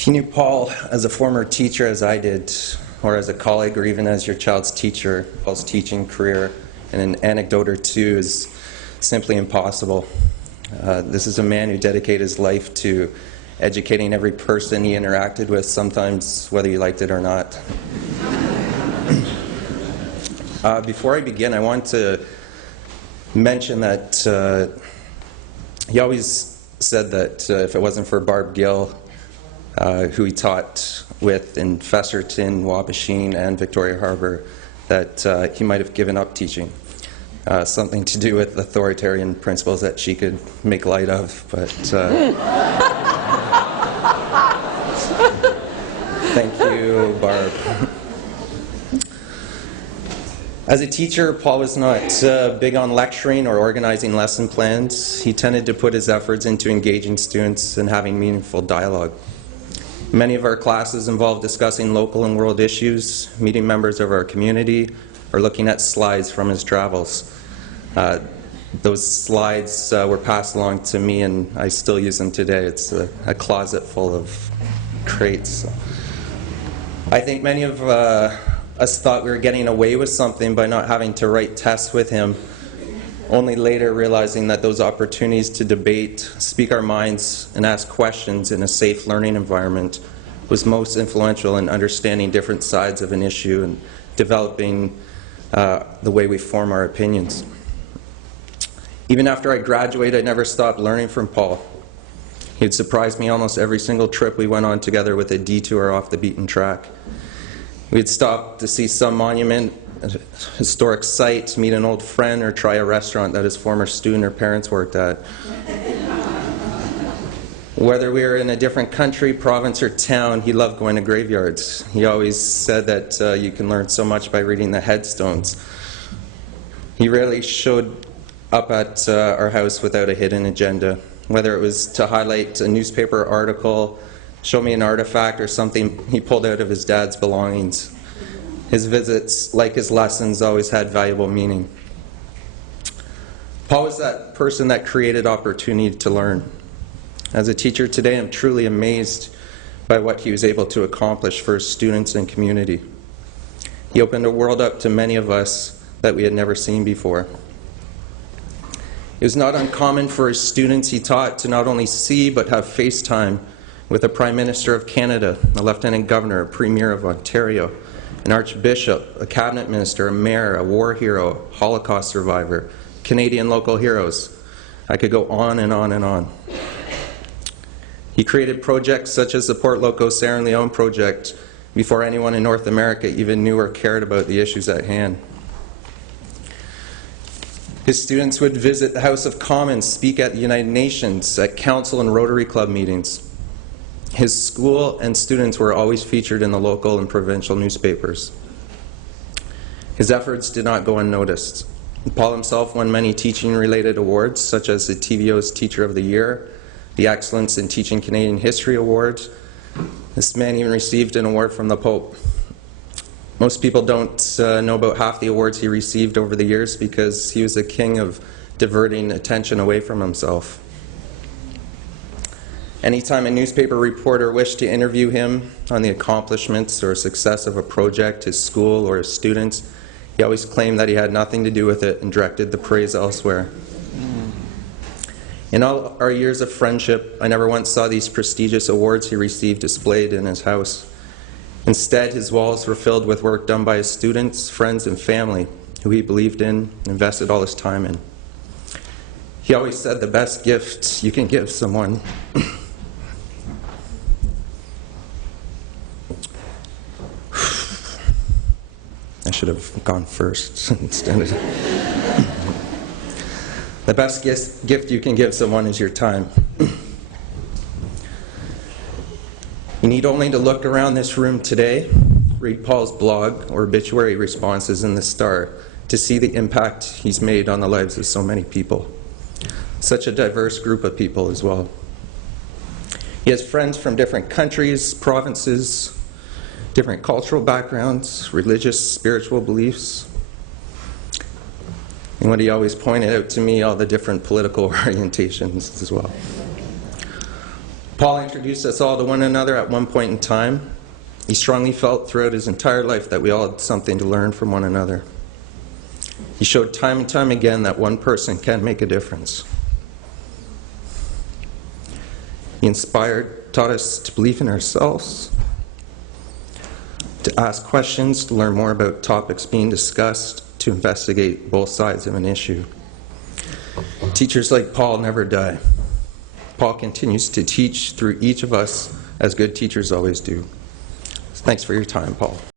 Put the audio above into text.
If you knew Paul as a former teacher, as I did, or as a colleague, or even as your child's teacher, Paul's teaching career and an anecdote or two is simply impossible. This is a man who dedicated his life to educating every person he interacted with, sometimes whether you liked it or not. Before I begin, I want to mention that he always said that if it wasn't for Barb Gill, who he taught with in Festerton, Wabashine, and Victoria Harbour, that he might have given up teaching. Something to do with authoritarian principles that she could make light of, but thank you, Barb. As a teacher, Paul was not big on lecturing or organizing lesson plans. He tended to put his efforts into engaging students and having meaningful dialogue. Many of our classes involved discussing local and world issues, meeting members of our community, or looking at slides from his travels. Those slides were passed along to me, and I still use them today. It's a closet full of crates. I think many of us thought we were getting away with something by not having to write tests with him, only later realizing that those opportunities to debate, speak our minds, and ask questions in a safe learning environment was most influential in understanding different sides of an issue and developing the way we form our opinions. Even after I graduated, I never stopped learning from Paul. He'd surprise me almost every single trip we went on together with a detour off the beaten track. We'd stop to see some monument, a historic site, meet an old friend, or try a restaurant that his former student or parents worked at. Whether we were in a different country, province, or town, he loved going to graveyards. He always said that you can learn so much by reading the headstones. He rarely showed up at our house without a hidden agenda, whether it was to highlight a newspaper article, show me an artifact, or something he pulled out of his dad's belongings. His visits, like his lessons, always had valuable meaning. Paul was that person that created opportunity to learn. As a teacher today, I'm truly amazed by what he was able to accomplish for his students and community. He opened a world up to many of us that we had never seen before. It was not uncommon for his students he taught to not only see but have FaceTime with the Prime Minister of Canada, a Lieutenant Governor, a Premier of Ontario, an Archbishop, a Cabinet Minister, a Mayor, a war hero, Holocaust survivor, Canadian local heroes. I could go on and on and on. He created projects such as the Port Loco Sierra Leone project before anyone in North America even knew or cared about the issues at hand. His students would visit the House of Commons, speak at the United Nations, at Council and Rotary Club meetings. His school and students were always featured in the local and provincial newspapers. His efforts did not go unnoticed. Paul himself won many teaching-related awards, such as the TVO's Teacher of the Year, the Excellence in Teaching Canadian History Award. This man even received an award from the Pope. Most people don't know about half the awards he received over the years because he was the king of diverting attention away from himself. Anytime a newspaper reporter wished to interview him on the accomplishments or success of a project, his school, or his students, he always claimed that he had nothing to do with it and directed the praise elsewhere. In all our years of friendship, I never once saw these prestigious awards he received displayed in his house. Instead, his walls were filled with work done by his students, friends, and family, who he believed in and invested all his time in. He always said the best gift you can give someone I should have gone first instead of... The best gift you can give someone is your time. You need only to look around this room today, read Paul's blog or obituary responses in the Star to see the impact he's made on the lives of so many people. Such a diverse group of people as well. He has friends from different countries, provinces, different cultural backgrounds, religious, spiritual beliefs. And what he always pointed out to me, all the different political orientations as well. Paul introduced us all to one another at one point in time. He strongly felt throughout his entire life that we all had something to learn from one another. He showed time and time again that one person can make a difference. He taught us to believe in ourselves, to ask questions, to learn more about topics being discussed, to investigate both sides of an issue. Teachers like Paul never die. Paul continues to teach through each of us as good teachers always do. Thanks for your time, Paul.